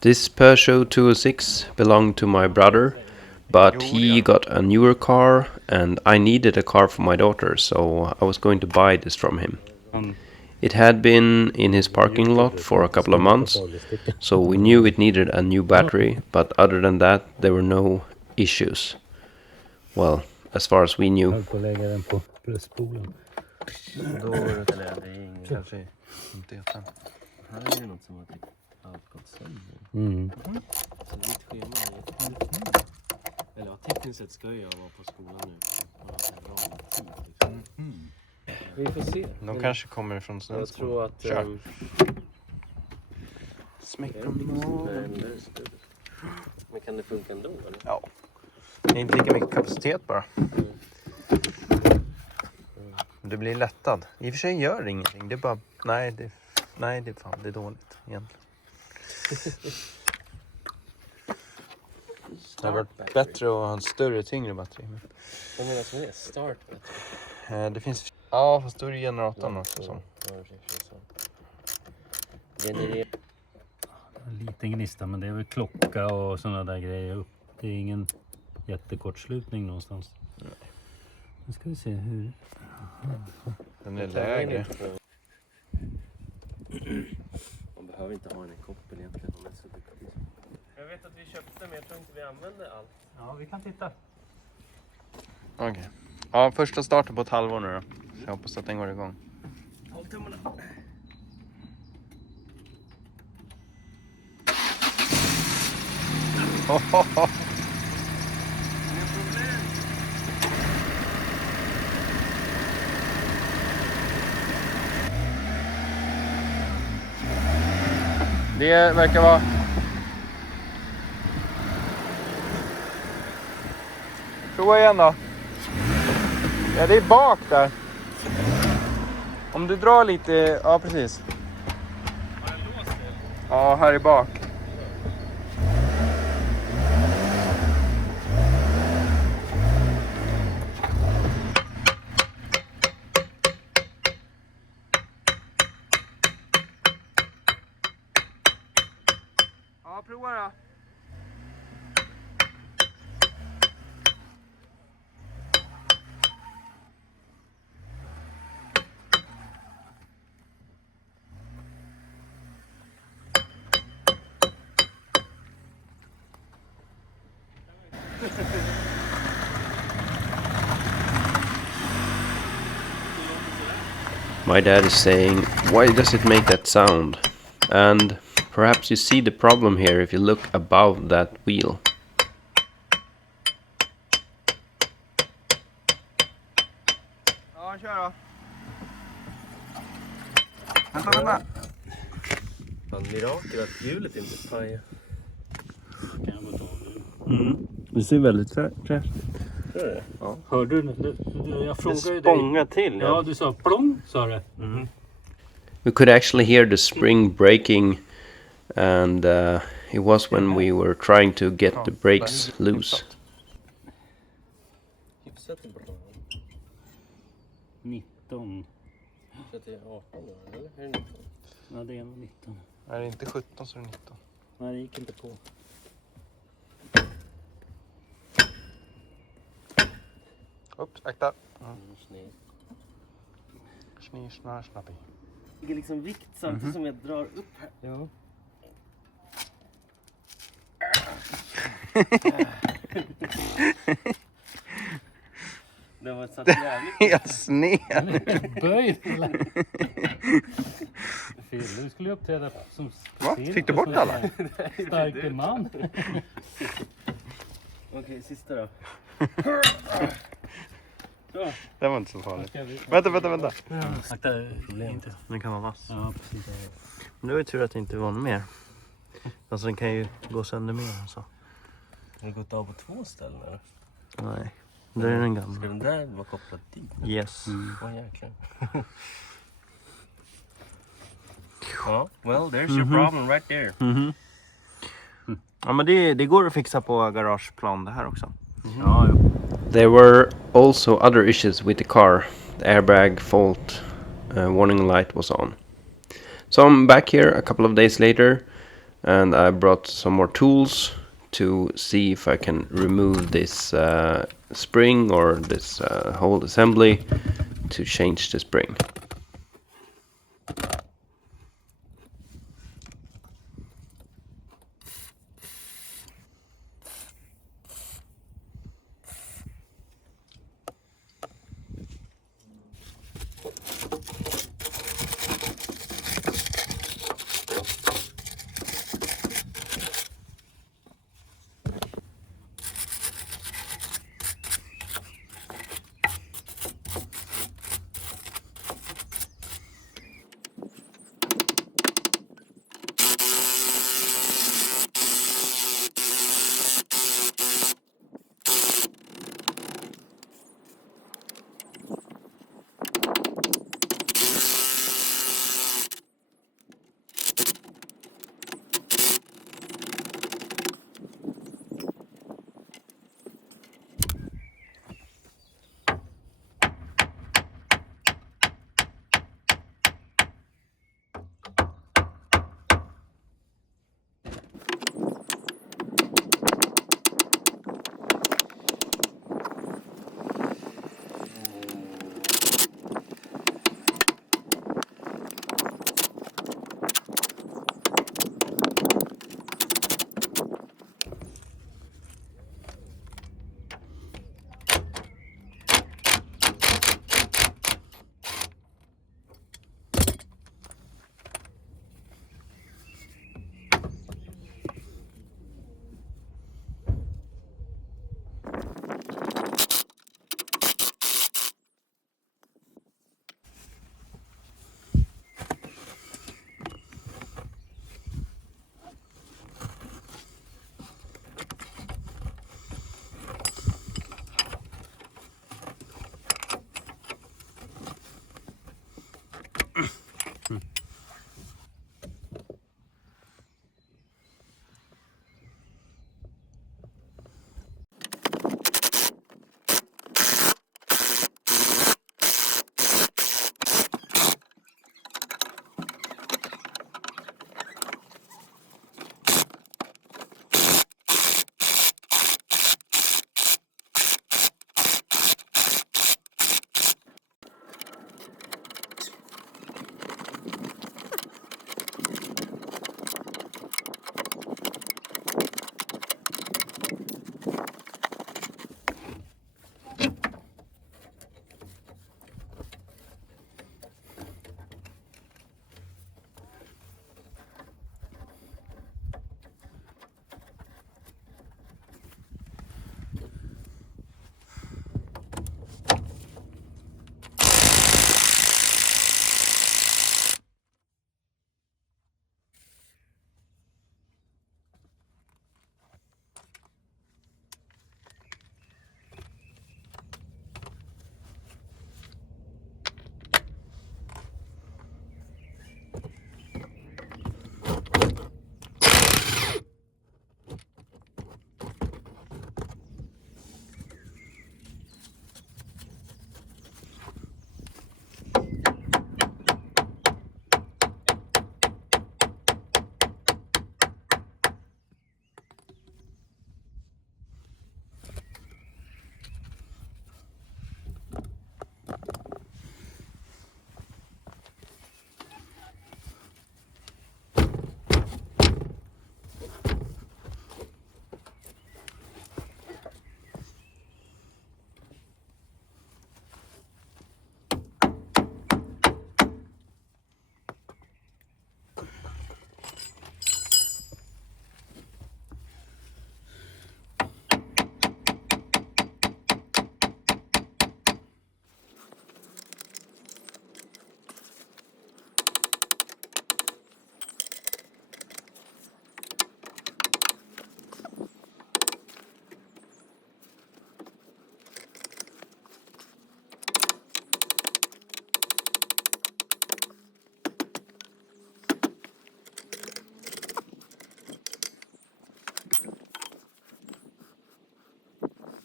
This Peugeot 206 belonged to my brother, but he got a newer car and I needed a car for my daughter, so I was going to buy this from him. It had been in his parking lot for a couple of months, so we knew it needed a new battery, but other than that there were no issues. Well, as far as we knew. Eller tekniskt sett ska jag vara på skolan nu. Vi får se. De kanske kommer från snön. Jag tror att... Smäck dem. Men kan det funka ändå? Eller? Ja. Det är inte lika mycket kapacitet bara. Det blir lättad. I och för sig gör det ingenting. Det är bara... Nej, det är dåligt egentligen. Det har varit bättre att ha en större, tyngre batteri. Vad menar du som är? Start bättre? Det finns... Ja, fast då är det generatorn också. Så. En liten gnista, men det är väl klocka och sådana där grejer upp. Det är ingen jättekortslutning någonstans. Nej. Nu ska vi se hur... Den är lägre. Man behöver inte ha en koppel egentligen. Jag vet att vi köpte, men jag tror inte vi använder allt. Ja, vi kan titta. Okej. Ja, första starten på ett halvår nu då. Så jag hoppas att den går igång. Håll tummarna. Det verkar vara... Prova igen då. Ja, det är bak där. Om du drar lite... Ja, precis. Har jag låst det? Ja, här är bak. Ja, prova då. My dad is saying, why does it make that sound? And perhaps you see the problem here if you look above that wheel. Ja, kör då. Vänta. Fan, mirakel att hjulet inte pajar. Kan jag gå ta nu? Det ser väldigt fräscht. Ja. Hörde du? Jag frågade ju dig. Spånga till. Ja, du sa plong, sa du. We could actually hear the spring breaking, and it was when we were trying to get the brakes loose. Hyfsat bra. 19. Så att det är 18 då, eller? Är det 19? Ja, det är nog 19. Är det inte 17 så är det 19. Nej, det gick inte på. Oops, akta. Det ligger liksom vikt samtidigt som jag drar upp här. Ja. Det var satt jävligt. Jag sned. Böjd. Du skulle ju uppträda som... Va? Fick du bort alla? Starke man. Okej, sista då. Det var inte så farligt. Vänta. Sakta, inte. Den kan vara vass. Ja, precis. Men det var ju tur att det inte var något mer. Alltså den kan ju gå sönder mer. Så. Har du gått av på 2 ställen eller? Nej, det är den gamla. Ska den där vara kopplad dit? Yes. Åh jäklar. Ja, well there's your problem right there. Ja, men det går att fixa på garageplan det här också. Ja, jo. There were also other issues with the car. The airbag fault warning light was on. So I'm back here a couple of days later And I brought some more tools to see if I can remove this spring or this whole assembly to change the spring.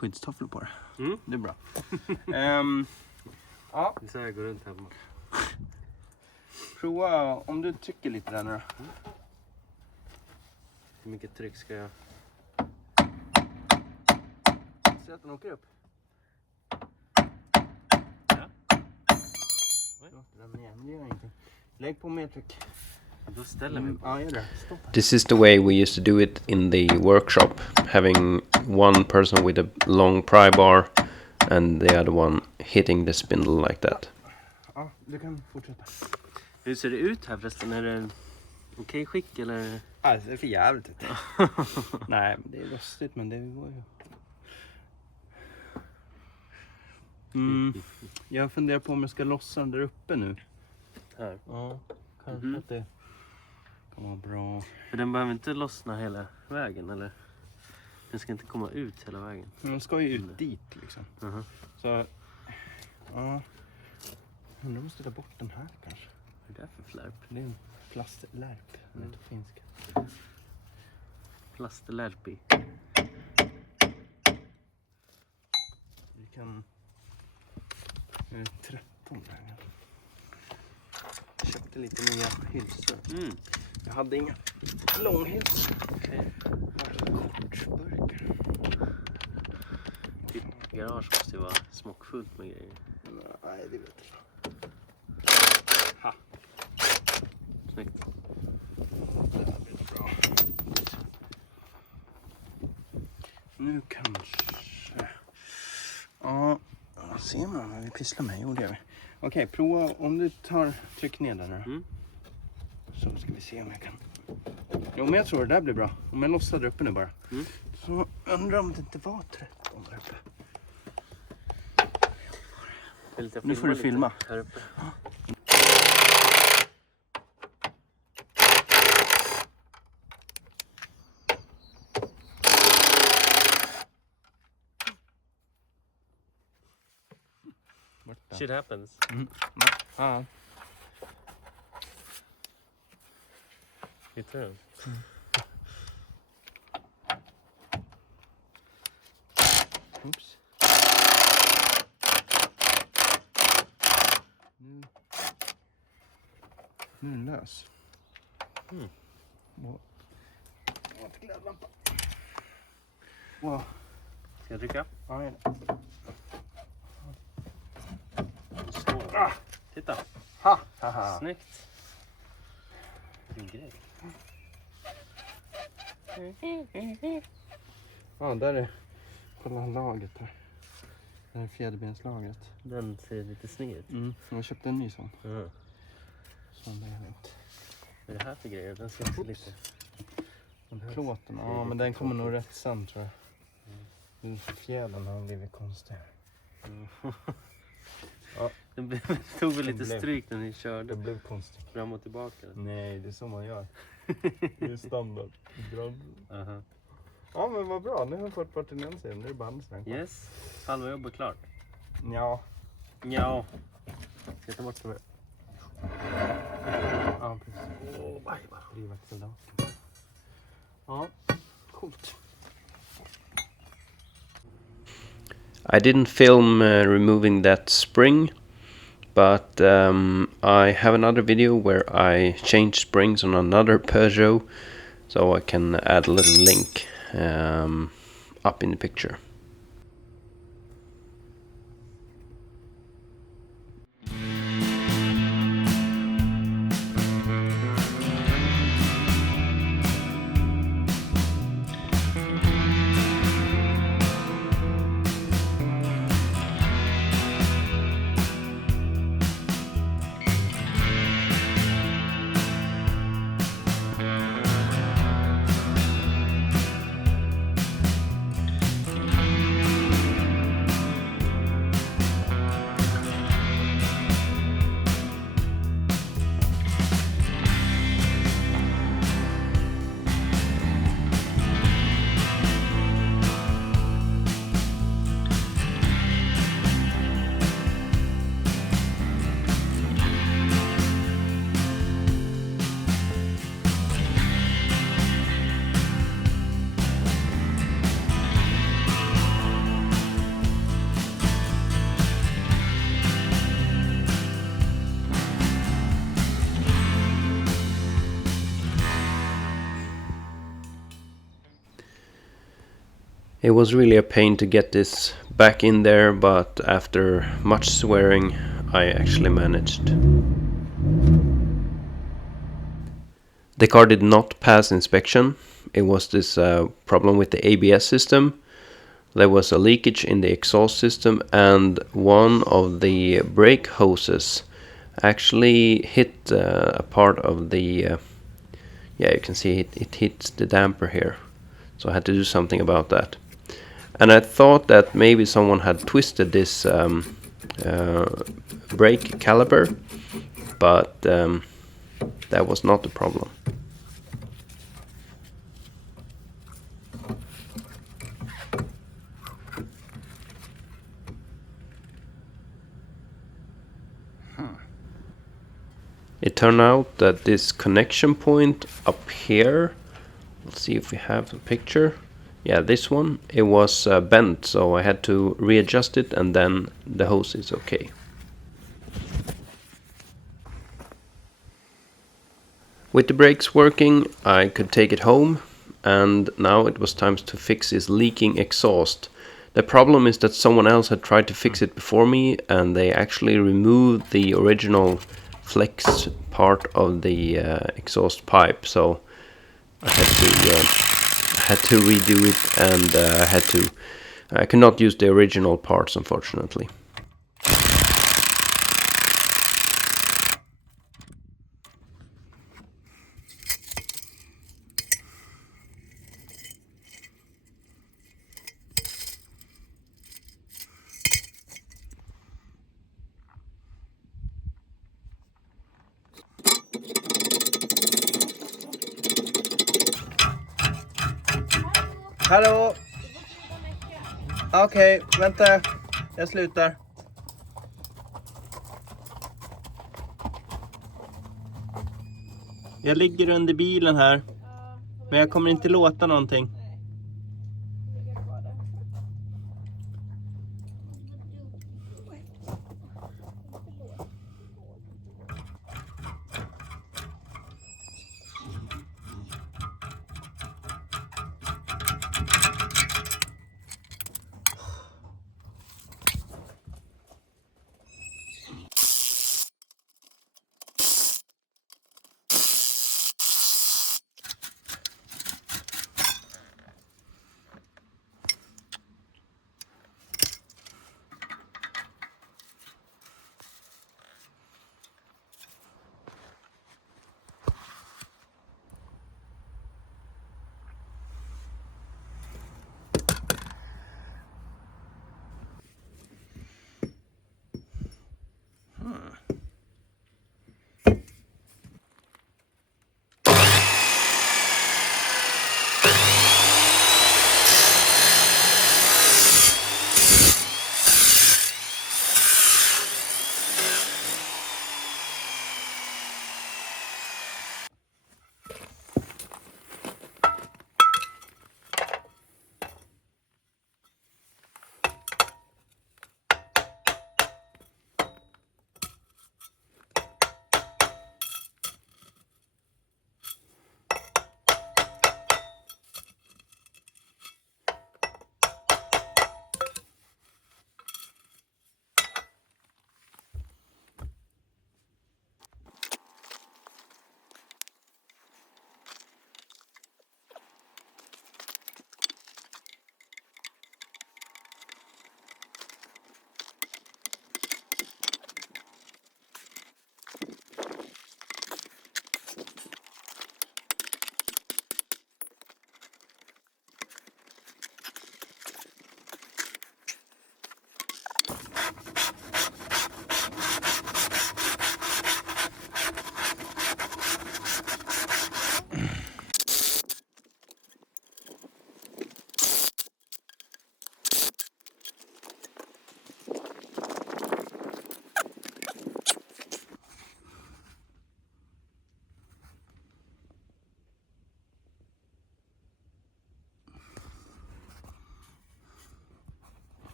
Skyddstofflor på det. Mm. Det är bra. Ja, Så jag går runt hemma. Prova om du trycker lite där nu då. Hur mycket tryck ska jag... Se att den åker upp. Ja. Oj. Den igen, det gör ingenting. Lägg på mer tryck. Då ställer vi på. Ja, gör det. Stopp. This is the way we used to do it in the workshop, having one person with a long pry bar and the other one hitting the spindle like that. Ja, du kan fortsätta. Hur ser det ut här förresten? Är det okej skick eller? Alltså, det är för jävligt ut. Nej, men det är rostigt, men det går ju. Jag funderar på om jag ska lossa den där uppe nu. Här. Ja, kanske att det kan vara bra. För den behöver inte lossna hela vägen eller? Den ska inte komma ut hela vägen. Men den ska ju ut dit liksom. Så, ja. Undrar om jag måste ta bort den här kanske. Vad är det för flärp? Det är en plastlärp. Den heter på finska. Plastelärpi. Vi kan... 13 där. Jag köpte lite nya hylsor. Jag hade inga långhylsor. Kortsburkar. Ditt garage måste ju vara smockfullt med grejer. Nej, det vet jag. Ha! Snyggt. Det här blir bra. Nu kanske... Ja, ser man vad vi pysslar med? Jo, det gör vi. Okej, prova om du tryck ner den nu. Så ska vi se om jag kan... Jo, men jag tror det där blir bra. Om jag lossar där uppe nu bara. Så undrar om det inte var 13 där uppe. Nu får du filma. Här uppe. Shit happens. Ja. Hittar du? Oops. Nu är den lös. Wow. Glödlampa. Wow. Ska jag trycka? Ja, ja. Titta. Ha! Haha. Snyggt. Vilken grej. Ja, där är... Kolla lagret här. Det är fjäderbenslagret. Den ser lite snygg ut. Jag köpte en ny sån. Mm. Sån där är det. Vad är det här för grejer? Den ser också lite... Plåten, ja men den kommer nog rätt sen tror jag. Fjädern har blivit konstig. Ja. Den tog väl lite stryk när ni körde. Det blev konstigt. Fram och tillbaka. Nej, det är så man gör. Det är standard. Ja men vad bra, nu har jag fått bort den ena sidan. Nu är det bara andra sidan. Yes, halva jobbet klart. Ja. Ja. Ska jag ta bort det? Ja, precis. Drivväxel. Ja, coolt. I didn't film removing that spring, but I have another video where I change springs on another Peugeot, so I can add a little link up in the picture. It was really a pain to get this back in there, but after much swearing I actually managed. The car did not pass inspection. It was this problem with the ABS system. There was a leakage in the exhaust system, and one of the brake hoses actually hit a part of the yeah, you can see it hit the damper here, so I had to do something about that. And I thought that maybe someone had twisted this brake caliper, but that was not the problem. It turned out that this connection point up here, let's see if we have a picture. Yeah, this one, it was bent, so I had to readjust it, and then the hose is okay. With the brakes working, I could take it home, and now it was time to fix this leaking exhaust. The problem is that someone else had tried to fix it before me, and they actually removed the original flex part of the exhaust pipe, so I had to redo it, and I could not use the original parts, unfortunately. Hallå! Okej, vänta. Jag slutar. Jag ligger under bilen här. Men jag kommer inte låta någonting.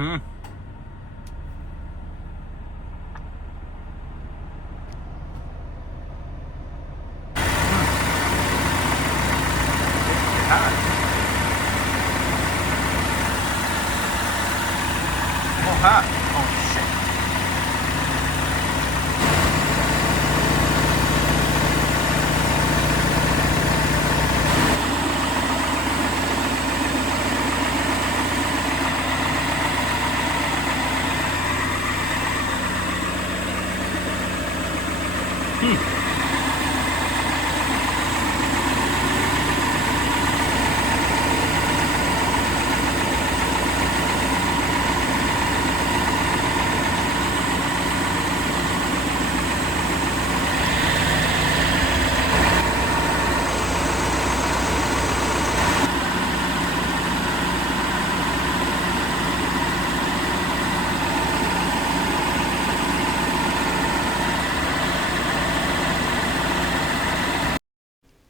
Mhm. Åh, här! Åh, shit.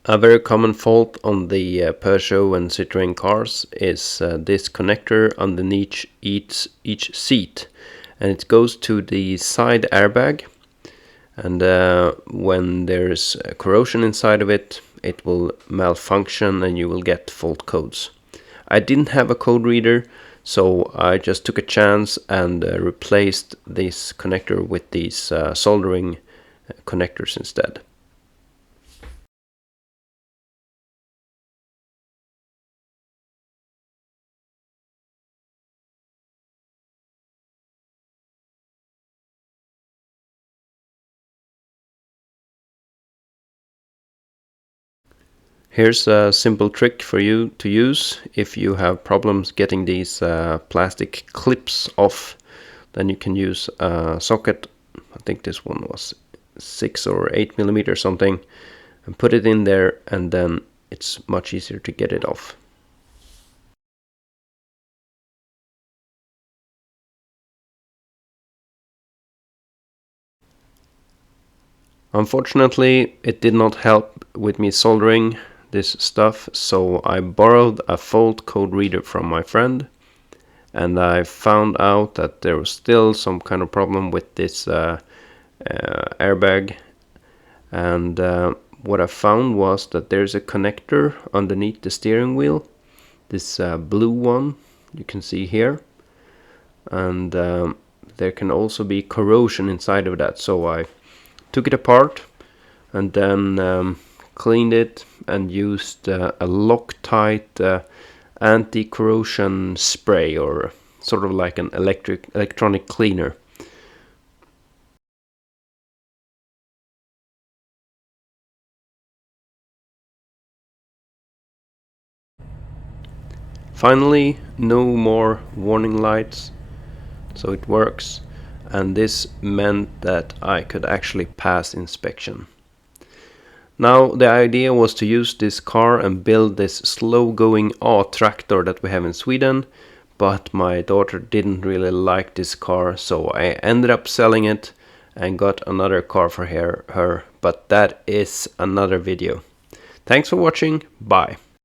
A very common fault on the Peugeot and Citroën cars is this connector underneath each seat, and it goes to the side airbag, and when there's corrosion inside of it, it will malfunction and you will get fault codes. I didn't have a code reader, so I just took a chance and replaced this connector with these soldering connectors instead. Here's a simple trick for you to use if you have problems getting these plastic clips off. Then you can use a socket, I think this one was 6 or 8 millimeter something, and put it in there, and then it's much easier to get it off. Unfortunately, it did not help with me soldering this stuff, so I borrowed a fault code reader from my friend, and I found out that there was still some kind of problem with this airbag. And what I found was that there's a connector underneath the steering wheel, this blue one you can see here, and there can also be corrosion inside of that. So I took it apart and then cleaned it and used a Loctite anti-corrosion spray, or sort of like an electronic cleaner. Finally, no more warning lights, so it works, and this meant that I could actually pass inspection. Now the idea was to use this car and build this slow-going A-tractor that we have in Sweden, but my daughter didn't really like this car, so I ended up selling it and got another car for her, but that is another video. Thanks for watching, bye!